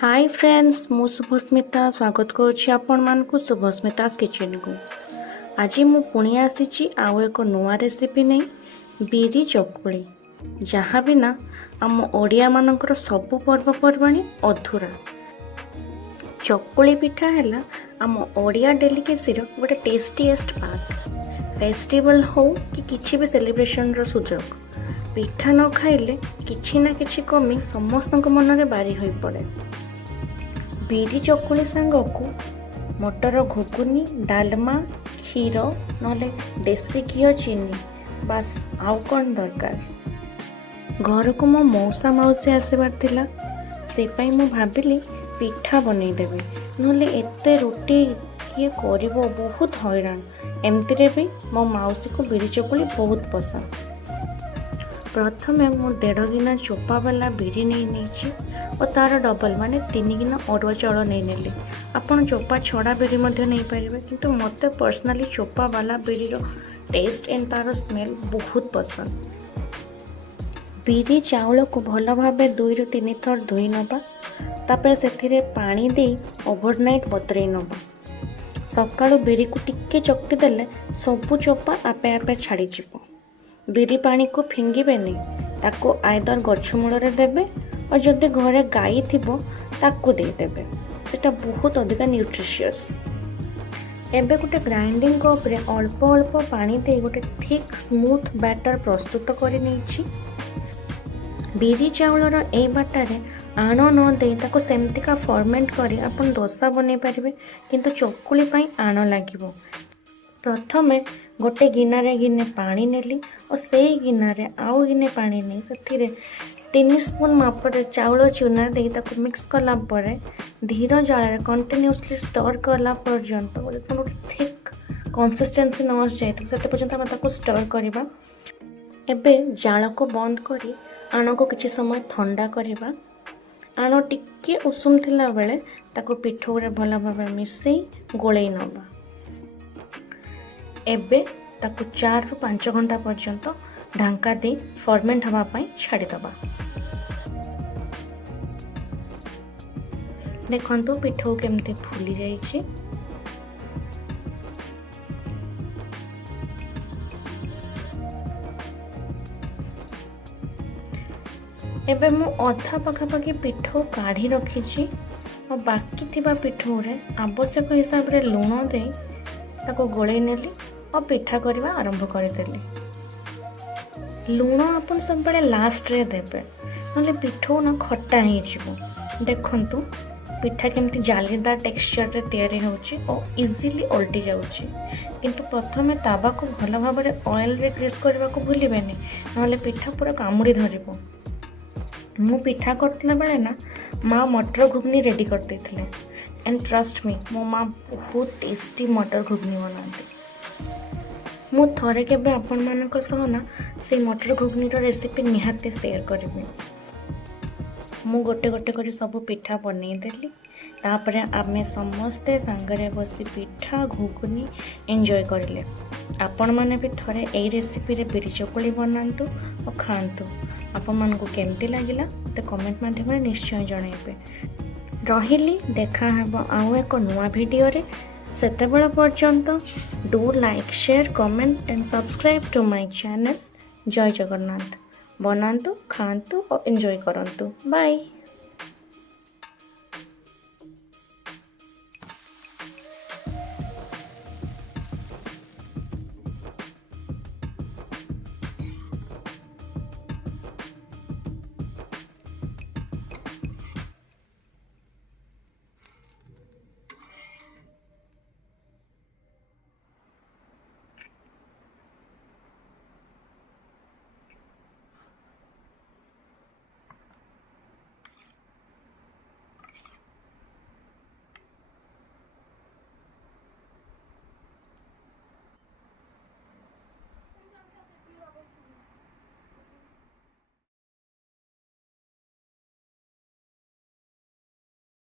Hi friends मु शुभस्मिता स्वागत करुच्ची आपण मानकु शुभस्मितास किचन को। आज मु पुणी आसी आउ एक नुआ रेसिपी नहीं बिरी चकुली जहाँ बिना आम ओडिया मानकर सबु पर्वपर्वाणी अधूरा। चकुली पिठा है आम ओडिया डेलिकेसी गोटे टेस्टीएस्ट पार्ट। फेस्टिवल हो कि किसी भी सेलिब्रेशन रो सुजोग पिठा न खाइले किछि ना किछि कमी समस्त मन में बारी हो पड़े। बिरी चकुली सांगकु मटर घुगुनी डालमा क्षीर नले देसी घी चीनी बास आउ कौन दरकार। घर को मो मौसा मौसी आसबार थिला से पाई मु भाबिली पिठा बनईदेवी नले एते रोटी किए करिवो बहुत हैरान। एमती भी मो मौसी को बिरी चकुली बहुत पसंद। प्रथमे मु 1.5 गिना चोपा वाला बिरी नहीं और तार डबल माने 3 गिना अरुआ चाउल नहीं नेली। आपन चोपा छड़ा बिरी मध्य नहीं पारिबे किंतु मते पर्सनली चोपा वाला बिरी रो टेस्ट एंड तार स्मेल बहुत पसंद। बिरी चाउल को भल भाबे 2 ରୁ 3 थर धोई नबा तापर सेथिरे पानी दे ओवरनाइट बतरई नबा। सकाळु बिरी को टिक्के चकटी देले सबु चोपा आपे आपे छाड़ी जिवो। बिरी पानी को फिंगिबेनी ताको आइदर गछ मूल देबे और जदि घरे गाई थिबो ताको दे देबे सेटा बहुत अधिक न्यूट्रिशियस। एबे गोटे ग्राइंडिंग कप रे अल्प अल्प पानी दे गोटे थिक स्मूथ बैटर प्रस्तुत करि नेछि। बिरी चाउलर ए बाटारे आण न दे ताको सेमतिका फर्मेंट करी अपन डोसा बनै पारिबे किंतु चकुली पई आण लागिबो। प्रथमे गोटे गिनारे गिने पानी नेली और से गिनारे आउ गिने पानी नहीं से 3 स्पून मापरे चाउल चूना दे ताको मिक्स कला परे धीर जाल कंटिन्यूअसली स्टर कला पर्यंत गोटे थिक कंसिस्टेंसी न आस जाए से पर्यंत आम ताको स्टर करवा। एबे जाल को बंद करी आण को किछि समय ठंडा करवा। आण टिके उषुम थिला बेले ताको पिठो रे भला भाबे मिसई गोळेई नबा। एबे ताको 4 ରୁ 5 घंटा पर्यंत ढांका दे फर्मेंट हवा पाई छाड़ी दबा। देखंतु पिठो केमते फुली जाइछि। एबे मु अधा पखापाखि पिठो काढ़ी रखिछि और बाकी थिबा पिठो रे आवश्यक हिसाब रे लूण दे ताको गोळेई नेली और पिठा करवा आरंभ करदेली। लूण अपन सब बड़े लास्ट रे देबे नले पिठो ना खट्टा ही जीवो। देखंतु पिठा केमती जालीदार टेक्सचर रे तैयारी होची और इजीली उल्टी जाउची। किंतु प्रथमे ताबा को भल भाव रे ऑयल रे ग्रीस करबा को भूलिबेनी नले पिठा पूरा कामुड़ी धरिबो। मु पिठा करतला बेले ना माँ मटर घुगनी रेडी कर देथिले एंड ट्रस्ट मी मो माँ बहुत टेस्टी मटर घुगनी बनाती। मु थरे केबे आपण मानक सह ना से मटर घुगनी रो रेसिपी निहाते शेयर करबे। मु गोटे गोटे करी सब पिठा बनै देली तापरे आमे समस्ते संगरे बसी पिठा घुगनी एंजॉय करले। आपण माने भी थरे एई रेसिपी रे बिरी चकुली बनांतु और खांतु। आपण मानकु केमती लागिला ते कमेंट माध्यम रे निश्चय जणाइबे। रहिली देखा हबो आउ एक नुआ वीडियो रे। सेतेबेला पर्यंत do like share comment and subscribe to my channel. जय जगन्नाथ। बनांतु खांतु और एंजॉय करंतु। बाय।